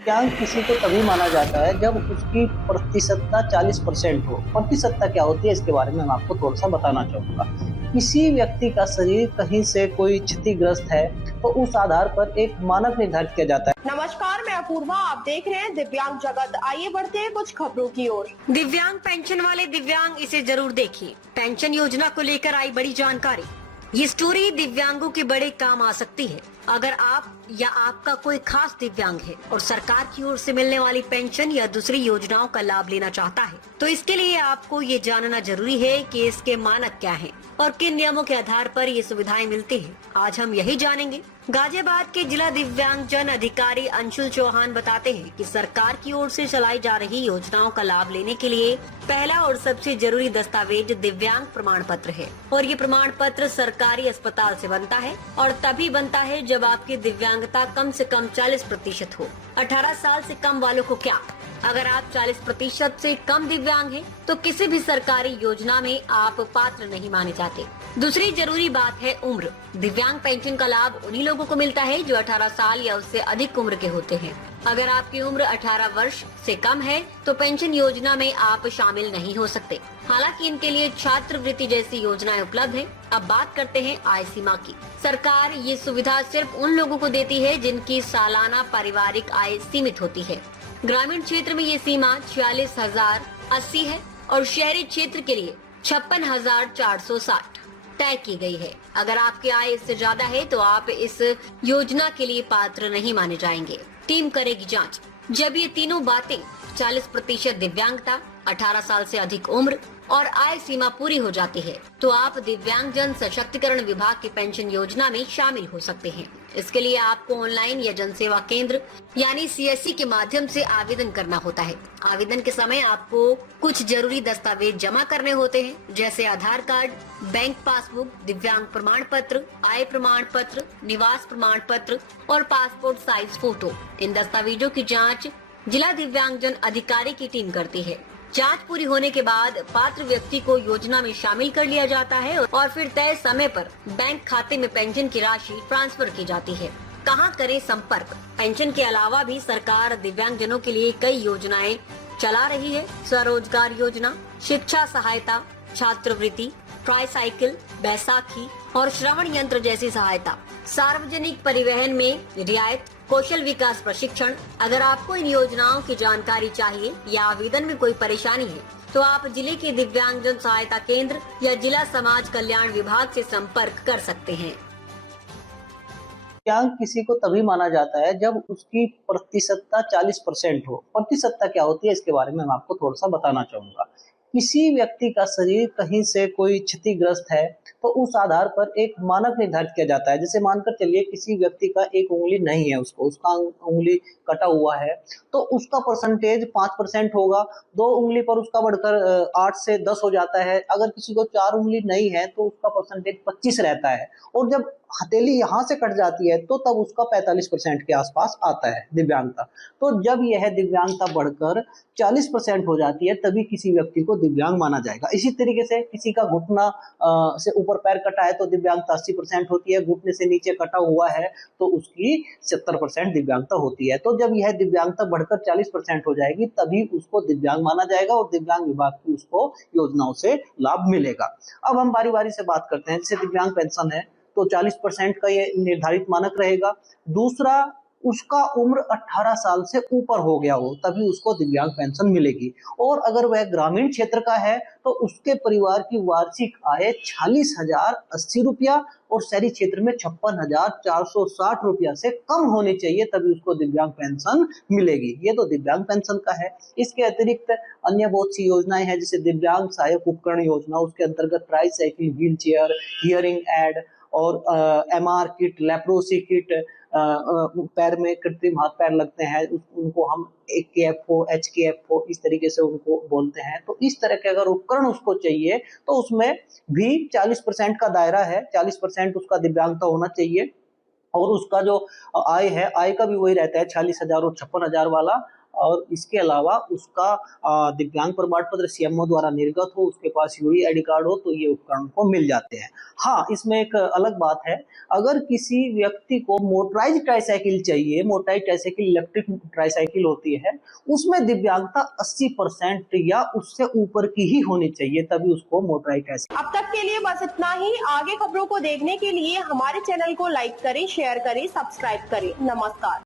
दिव्यांग किसी को तभी माना जाता है जब उसकी प्रतिशतता 40% हो। प्रतिशतता क्या होती है इसके बारे में मैं आपको थोड़ा-सा बताना चाहूँगा। किसी व्यक्ति का शरीर कहीं से कोई क्षतिग्रस्त है, तो उस आधार पर एक मानक निर्धारित किया जाता है। नमस्कार, मैं अपूर्वा। आप देख रहे हैं दिव्यांग जगत। आइए बढ़ते हैं कुछ खबरों की ओर। दिव्यांग पेंशन वाले दिव्यांग इसे जरूर देखिए। पेंशन योजना को लेकर आई बड़ी जानकारी। ये स्टोरी दिव्यांगों के बड़े काम आ सकती है। अगर आप या आपका कोई खास दिव्यांग है और सरकार की ओर से मिलने वाली पेंशन या दूसरी योजनाओं का लाभ लेना चाहता है, तो इसके लिए आपको ये जानना जरूरी है कि इसके मानक क्या हैं और किन नियमों के आधार पर ये सुविधाएं मिलती हैं। आज हम यही जानेंगे। गाजियाबाद के जिला दिव्यांगजन अधिकारी अंशुल चौहान बताते हैं कि सरकार की ओर से चलाई जा रही योजनाओं का लाभ लेने के लिए पहला और सबसे जरूरी दस्तावेज दिव्यांग प्रमाण पत्र है और ये प्रमाण पत्र सरकारी अस्पताल से बनता है और तभी बनता है जब आपकी दिव्यांगता कम से कम 40% हो। 18 साल से कम वालों को क्या, अगर आप 40% से कम दिव्यांग हैं, तो किसी भी सरकारी योजना में आप पात्र नहीं माने जाते। दूसरी जरूरी बात है उम्र। दिव्यांग पेंशन का लाभ उन्हीं लोगों को मिलता है जो 18 साल या उससे अधिक उम्र के होते हैं। अगर आपकी उम्र 18 वर्ष से कम है तो पेंशन योजना में आप शामिल नहीं हो सकते। हालांकि इनके लिए छात्रवृत्ति जैसी योजनाएं उपलब्ध हैं। अब बात करते हैं आय सीमा की। सरकार ये सुविधा सिर्फ उन लोगों को देती है जिनकी सालाना पारिवारिक आय सीमित होती है। ग्रामीण क्षेत्र में ये सीमा 46,080 है और शहरी क्षेत्र के लिए 56,460 तय की गई है। अगर आपकी आय इससे ज्यादा है तो आप इस योजना के लिए पात्र नहीं माने जाएंगे। टीम करेगी जांच। जब ये तीनों बातें 40% दिव्यांगता, 18 साल से अधिक उम्र और आय सीमा पूरी हो जाती है, तो आप दिव्यांगजन सशक्तिकरण विभाग की पेंशन योजना में शामिल हो सकते हैं। इसके लिए आपको ऑनलाइन या जन सेवा केंद्र यानी सीएससी के माध्यम से आवेदन करना होता है। आवेदन के समय आपको कुछ जरूरी दस्तावेज जमा करने होते हैं, जैसे आधार कार्ड, बैंक पासबुक, दिव्यांग प्रमाण पत्र, आय प्रमाण पत्र, निवास प्रमाण पत्र और पासपोर्ट साइज फोटो। इन दस्तावेजों की जाँच जिला दिव्यांगजन अधिकारी की टीम करती है। जांच पूरी होने के बाद पात्र व्यक्ति को योजना में शामिल कर लिया जाता है और फिर तय समय पर बैंक खाते में पेंशन की राशि ट्रांसफर की जाती है। कहां करें संपर्क? पेंशन के अलावा भी सरकार दिव्यांगजनों के लिए कई योजनाएं चला रही है। स्वरोजगार योजना, शिक्षा सहायता, छात्रवृत्ति, ट्राईसाइकिल, बैसाखी और श्रवण यंत्र जैसी सहायता, सार्वजनिक परिवहन में रियायत, कौशल विकास प्रशिक्षण। अगर आपको इन योजनाओं की जानकारी चाहिए या आवेदन में कोई परेशानी है, तो आप जिले के दिव्यांगजन सहायता केंद्र या जिला समाज कल्याण विभाग से संपर्क कर सकते हैं। दिव्यांग किसी को तभी माना जाता है जब उसकी प्रतिशतता 40% हो। प्रतिशतता क्या होती है इसके बारे में मैं आपको थोड़ा-सा बताना चाहूँगा। किसी व्यक्ति का शरीर कहीं से कोई क्षतिग्रस्त है, तो उस आधार पर एक मानक निर्धारित किया जाता है। जैसे मानकर चलिए किसी व्यक्ति का एक उँगली नहीं है उसका उँगली कटा हुआ है, तो उसका परसेंटेज 5% होगा। 2 उँगली पर उसका बढ़कर 8 से 10 हो जाता है। अगर किसी को 4 उँगली नहीं है तो उसका परसेंटेज 25 रहता है और जब हथेली यहाँ से कट जाती है तो तब उसका 45% के आसपास आता है दिव्यांगता। तो जब यह दिव्यांगता बढ़कर 40% हो जाती है तभी किसी व्यक्ति को दिव्यांग माना जाएगा। इसी तरीके से किसी का घुटना से ऊपर पैर कटा है तो दिव्यांगता 80% होती है, घुटने से नीचे कटा हुआ है तो उसकी 70% दिव्यांगता होती है। तो जब यह दिव्यांगता बढ़कर 40% हो जाएगी तभी उसको दिव्यांग माना जाएगा और दिव्यांग विभाग की उसको योजनाओं से लाभ मिलेगा। अब हम बारी-बारी से बात करते हैं। जैसे दिव्यांग पेंशन है तो 40% का ये निर्धारित मानक रहेगा। दूसरा, उसका उम्र 18 साल से ऊपर हो गया हो तभी उसको दिव्यांग पेंशन मिलेगी और अगर वह ग्रामीण क्षेत्र का है तो उसके परिवार की वार्षिक आय 46,080 रुपया और शहरी क्षेत्र में 56,460 रुपया से कम होनी चाहिए तभी उसको दिव्यांग पेंशन मिलेगी। ये तो दिव्यांग पेंशन का है। इसके अतिरिक्त अन्य बहुत सी योजनाएं हैं जैसे दिव्यांग सहायक उपकरण योजना, उसके अंतर्गत tricycle, wheel chair, hearing aid और एमआर किट, लेप्रोसी किट, पैर में कृत्रिम हाथ पैर लगते हैं उनको हम AKFO, HKFO इस तरीके से उनको बोलते हैं। तो इस तरह के अगर उपकरण उसको चाहिए तो उसमें भी 40% का दायरा है, 40% उसका दिव्यांगता होना चाहिए और उसका जो आय है, आय का भी वही रहता है 40,000 और 56,000 वाला और इसके अलावा उसका दिव्यांग प्रमाण पत्र सीएमओ द्वारा निर्गत हो, उसके पास यूआई आईडी कार्ड हो, तो ये उपकरण को मिल जाते हैं। हाँ, इसमें एक अलग बात है, अगर किसी व्यक्ति को मोटराइज्ड ट्राईसाइकिल चाहिए, मोटराइज्ड ट्राईसाइकिल इलेक्ट्रिक ट्राईसाइकिल होती है, उसमें दिव्यांगता 80% या उससे ऊपर की ही होनी चाहिए, तभी उसको मोटराइज्ड ट्राईसाइकिल। अब तक के लिए बस इतना ही। आगे खबरों को देखने के लिए हमारे चैनल को लाइक करें, शेयर करें, सब्सक्राइब करें। नमस्कार।